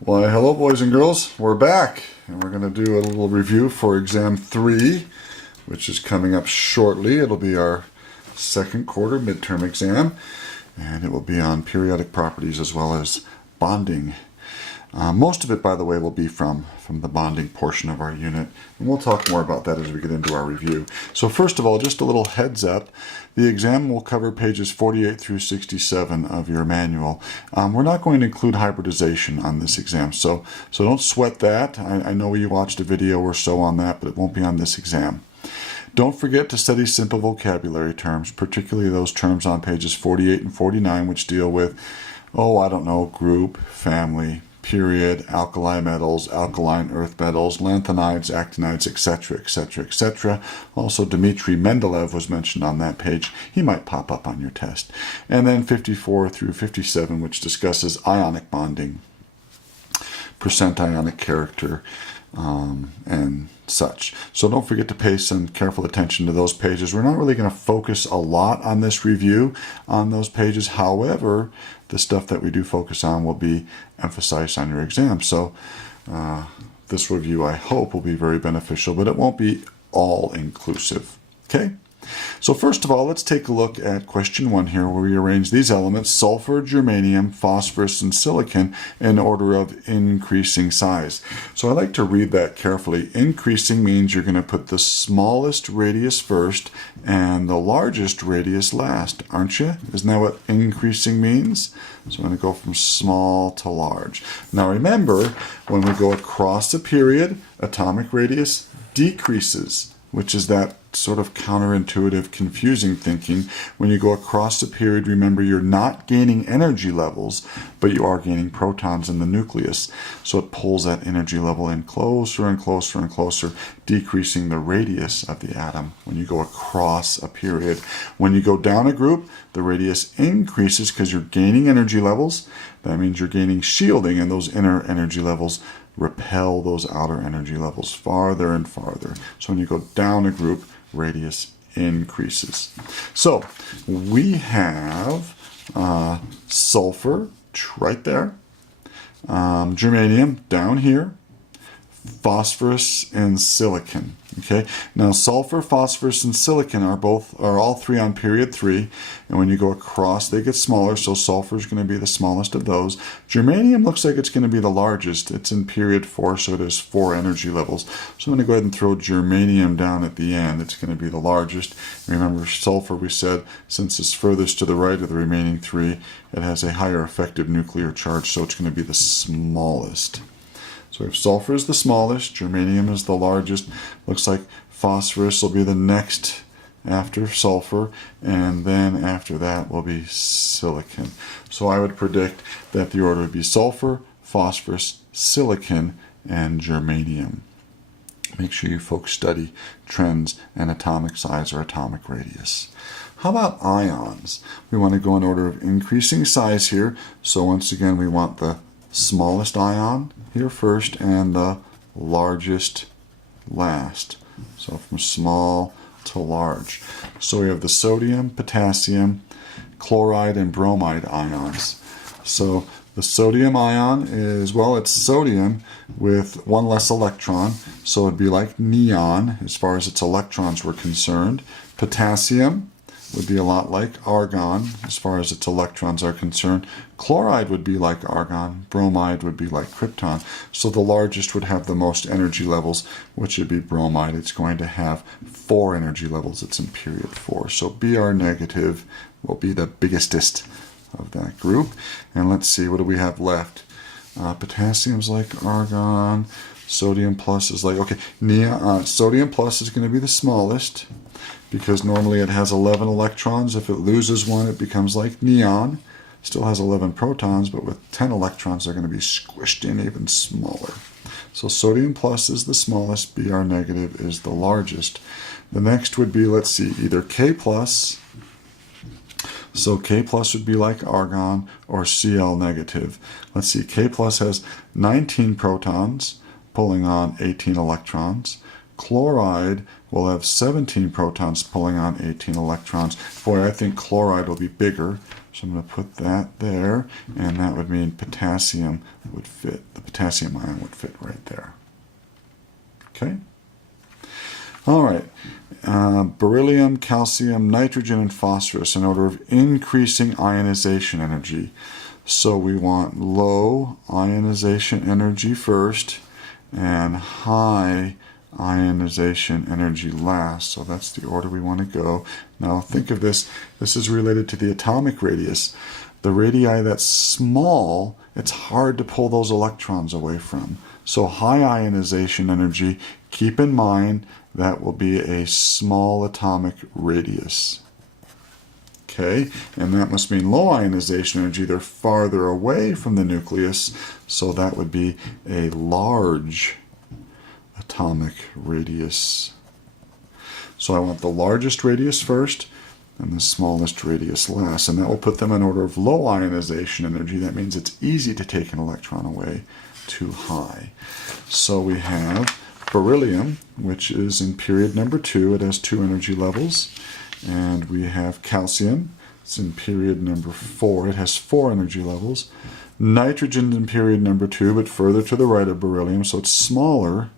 Why, hello boys and girls, we're back and we're going to do a little review for exam 3, which is coming up shortly. It'll be our second quarter midterm exam, and it will be on periodic properties as well as bonding. Most of it, by the way, will be from the bonding portion of our unit, and we'll talk more about that as we get into our review. So first of all, just a little heads up, the exam will cover pages 48 through 67 of your manual. We're not going to include hybridization on this exam, so don't sweat that. I know you watched a video or so on that, but it won't be on this exam. Don't forget to study simple vocabulary terms, particularly those terms on pages 48 and 49, which deal with, group, family, period, alkali metals, alkaline earth metals, lanthanides, actinides, etc., etc., etc. Also, Dmitry Mendeleev was mentioned on that page. He might pop up on your test. And then 54 through 57, which discusses ionic bonding, percent ionic character, and such. So don't forget to pay some careful attention to those pages. We're not really going to focus a lot on this review on those pages. However, the stuff that we do focus on will be emphasized on your exam. So this review, I hope, will be very beneficial, but it won't be all inclusive. Okay? So first of all, let's take a look at question 1 here, where we arrange these elements, sulfur, germanium, phosphorus, and silicon, in order of increasing size. So I like to read that carefully. Increasing means you're going to put the smallest radius first and the largest radius last, aren't you? Isn't that what increasing means? So I'm going to go from small to large. Now remember, when we go across a period, atomic radius decreases, which is that sort of counterintuitive, confusing thinking. When you go across a period, remember you're not gaining energy levels, but you are gaining protons in the nucleus. So it pulls that energy level in closer and closer and closer, decreasing the radius of the atom when you go across a period. When you go down a group, the radius increases because you're gaining energy levels. That means you're gaining shielding, and those inner energy levels repel those outer energy levels farther and farther. So when you go down a group, radius increases. So we have sulfur right there, germanium down here, phosphorus and silicon. Okay, now sulfur, phosphorus, and silicon are all three on period 3, and when you go across they get smaller, so sulfur is going to be the smallest of those. Germanium looks like it's going to be the largest. It's in period 4, so it has 4 energy levels. So I'm going to go ahead and throw germanium down at the end. It's going to be the largest. Remember, sulfur, we said, since it's furthest to the right of the remaining 3, it has a higher effective nuclear charge, so it's going to be the smallest. So if sulfur is the smallest, germanium is the largest, looks like phosphorus will be the next after sulfur, and then after that will be silicon. So I would predict that the order would be sulfur, phosphorus, silicon, and germanium. Make sure you folks study trends and atomic size or atomic radius. How about ions? We want to go in order of increasing size here. So once again, we want the smallest ion here first and the largest last. So from small to large. So we have the sodium, potassium, chloride, and bromide ions. So the sodium ion is, well, it's sodium with 1 less electron, so it'd be like neon as far as its electrons were concerned. Potassium would be a lot like argon as far as its electrons are concerned. Chloride would be like argon. Bromide would be like krypton. So the largest would have the most energy levels, which would be bromide. It's going to have 4 energy levels. It's in period 4. So Br negative will be the biggestest of that group. And let's see, what do we have left? Potassium's like argon. Sodium plus is like, sodium plus is going to be the smallest, because normally it has 11 electrons. If it loses one, it becomes like neon. Still has 11 protons, but with 10 electrons, they're going to be squished in even smaller. So sodium plus is the smallest, Br negative is the largest. The next would be, let's see, either K plus. So K plus would be like argon, or Cl negative. Let's see, K plus has 19 protons, pulling on 18 electrons. Chloride will have 17 protons pulling on 18 electrons. Boy, I think chloride will be bigger, So I'm going to put that there, and that would mean potassium would fit. The potassium ion would fit right there. Okay? All right. Beryllium, calcium, nitrogen, and phosphorus in order of increasing ionization energy. So we want low ionization energy first and high ionization energy last. So that's the order we want to go. Now think of this. This is related to the atomic radius. The radii that's small, it's hard to pull those electrons away from. So high ionization energy, keep in mind that will be a small atomic radius. Okay, and that must mean low ionization energy. They're farther away from the nucleus, so that would be a large atomic radius. So I want the largest radius first and the smallest radius last, and that will put them in order of low ionization energy. That means it's easy to take an electron away to high. So we have beryllium, which is in period number 2. It has 2 energy levels. And we have calcium. It's in period number 4. It has 4 energy levels. Nitrogen in period number 2, but further to the right of beryllium, so it's smaller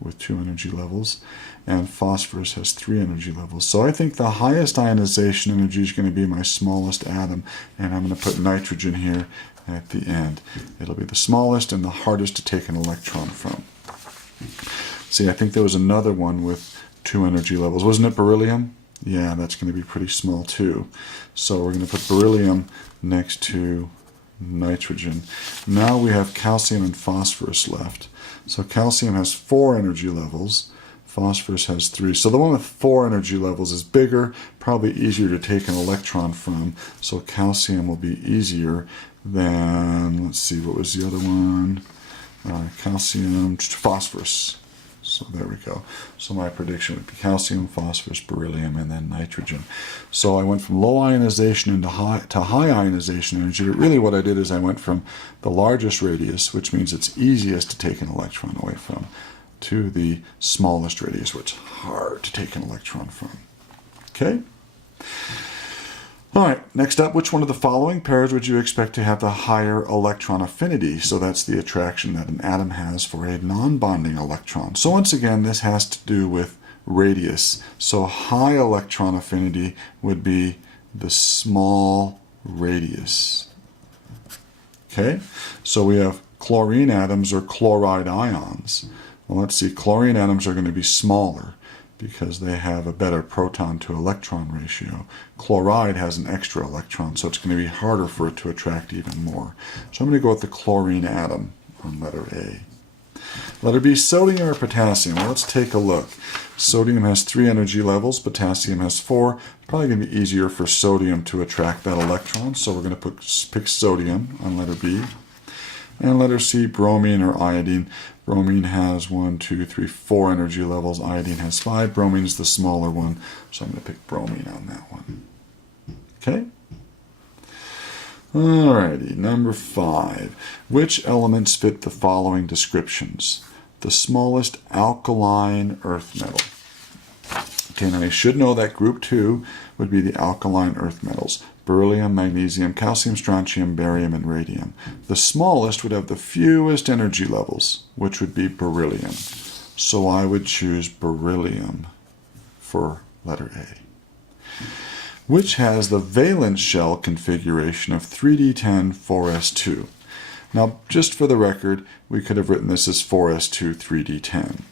with 2 energy levels. And phosphorus has 3 energy levels. So I think the highest ionization energy is going to be my smallest atom, and I'm going to put nitrogen here at the end. It'll be the smallest and the hardest to take an electron from. See, I think there was another one with 2 energy levels. Wasn't it beryllium? Yeah, that's going to be pretty small too. So we're going to put beryllium next to nitrogen. Now we have calcium and phosphorus left. So calcium has 4 energy levels. Phosphorus has 3. So the one with 4 energy levels is bigger, probably easier to take an electron from. So calcium will be easier than, let's see, what was the other one? Calcium, phosphorus. So there we go. So my prediction would be calcium, phosphorus, beryllium, and then nitrogen. So I went from low ionization into high ionization energy. But really what I did is I went from the largest radius, which means it's easiest to take an electron away from, to the smallest radius, which is hard to take an electron from. Okay? All right, next up, which one of the following pairs would you expect to have the higher electron affinity? So that's the attraction that an atom has for a non-bonding electron. So once again, this has to do with radius. So high electron affinity would be the small radius. Okay, so we have chlorine atoms or chloride ions. Well, let's see, chlorine atoms are going to be smaller because they have a better proton to electron ratio. Chloride has an extra electron, so it's going to be harder for it to attract even more. So I'm going to go with the chlorine atom on letter A. Letter B, sodium or potassium? Well, let's take a look. Sodium has 3 energy levels, potassium has 4. Probably going to be easier for sodium to attract that electron, so we're going to pick sodium on letter B. And letter C, bromine or iodine. Bromine has 1, 2, 3, 4 energy levels. Iodine has 5. Bromine is the smaller one, so I'm going to pick bromine on that one. Okay? Alrighty, number 5. Which elements fit the following descriptions? The smallest alkaline earth metal. Okay, now you should know that group 2 would be the alkaline earth metals. Beryllium, magnesium, calcium, strontium, barium, and radium. The smallest would have the fewest energy levels, which would be beryllium. So I would choose beryllium for letter A. Which has the valence shell configuration of 3d10 4s2. Now, just for the record, we could have written this as 4s2 3d10.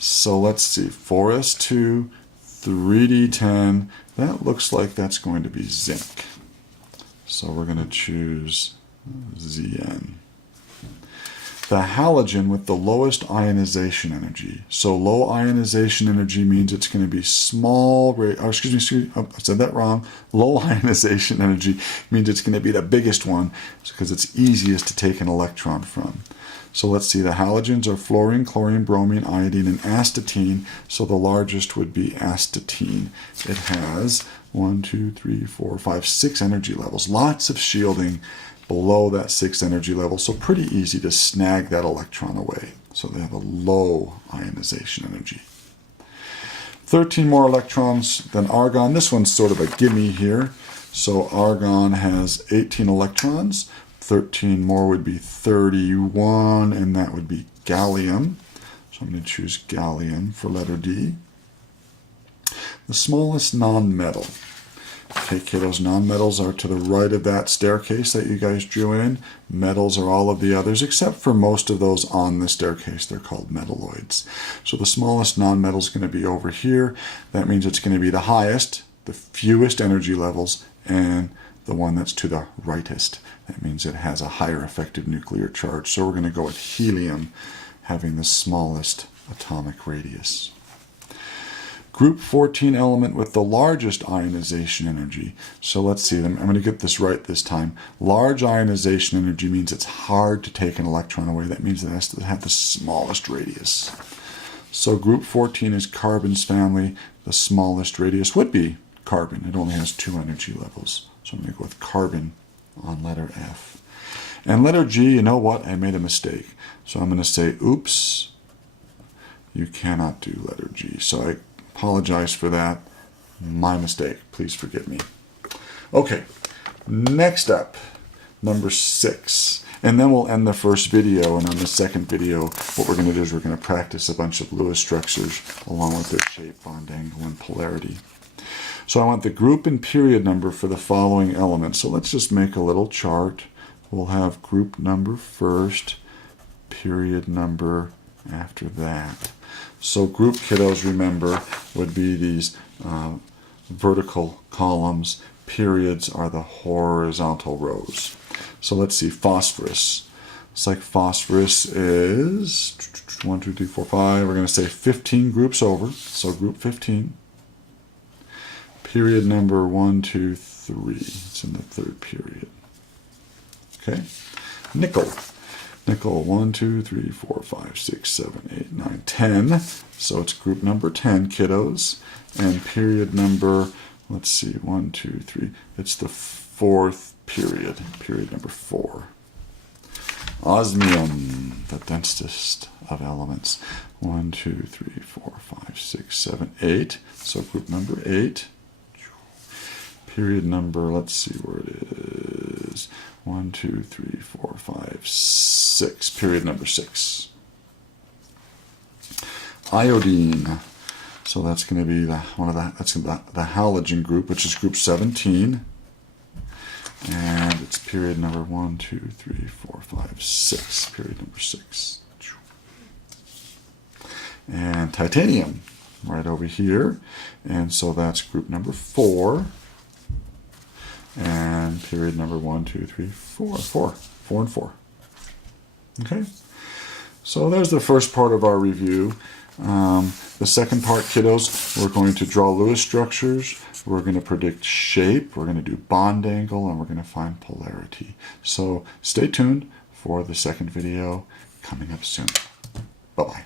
So let's see, 4s2 3d10, that looks like that's going to be zinc. So we're going to choose Zn. The halogen with the lowest ionization energy. So low ionization energy means it's going to be small, I said that wrong. Low ionization energy means it's going to be the biggest one because it's easiest to take an electron from. So let's see, the halogens are fluorine, chlorine, bromine, iodine, and astatine. So the largest would be astatine. It has 1, 2, 3, 4, 5, 6 energy levels. Lots of shielding below that 6 energy level. So pretty easy to snag that electron away. So they have a low ionization energy. 13 more electrons than argon. This one's sort of a gimme here. So argon has 18 electrons. 13 more would be 31, and that would be gallium. So I'm going to choose gallium for letter D. The smallest nonmetal. Okay, kiddos, nonmetals are to the right of that staircase that you guys drew in. Metals are all of the others, except for most of those on the staircase. They're called metalloids. So the smallest nonmetal is going to be over here. That means it's going to be the highest, the fewest energy levels, and the one that's to the rightest. That means it has a higher effective nuclear charge. So we're going to go with helium, having the smallest atomic radius. Group 14 element with the largest ionization energy. So let's see, I'm going to get this right this time. Large ionization energy means it's hard to take an electron away. That means it has to have the smallest radius. So group 14 is carbon's family. The smallest radius would be carbon. It only has 2 energy levels. So I'm going to go with carbon on letter F. And letter G, you know what? I made a mistake. So I'm going to say, oops, you cannot do letter G. So I apologize for that. My mistake. Please forgive me. Okay, next up, number 6. And then we'll end the first video, and on the second video, what we're going to do is we're going to practice a bunch of Lewis structures along with their shape, bond angle, and polarity. So I want the group and period number for the following elements. So let's just make a little chart. We'll have group number first, period number after that. So group, kiddos, remember, would be these vertical columns. Periods are the horizontal rows. So let's see, phosphorus. It's like phosphorus is 1, 2, 3, 4, 5. We're going to say 15 groups over. So group 15. Period number 1, 2, 3. It's in the third period. Okay. Nickel. Nickel, 1, 2, 3, 4, 5, 6, 7, 8, 9, 10. So it's group number 10, kiddos. And period number, let's see, 1, 2, 3. It's the fourth period, period number 4. Osmium, the densest of elements. 1, 2, 3, 4, 5, 6, 7, 8. So group number 8. Period number, let's see where it is. 1, 2, 3, 4, 5, 6. Period number 6. Iodine. So that's going to be the halogen group, which is group 17. And it's period number 1, 2, 3, 4, 5, 6. Period number 6. And titanium, right over here. And so that's group number 4. And period number 1, 2, 3, 4. 4 and 4. Okay. So there's the first part of our review. The second part, kiddos, we're going to draw Lewis structures. We're going to predict shape. We're going to do bond angle, and we're going to find polarity. So stay tuned for the second video coming up soon. Bye-bye.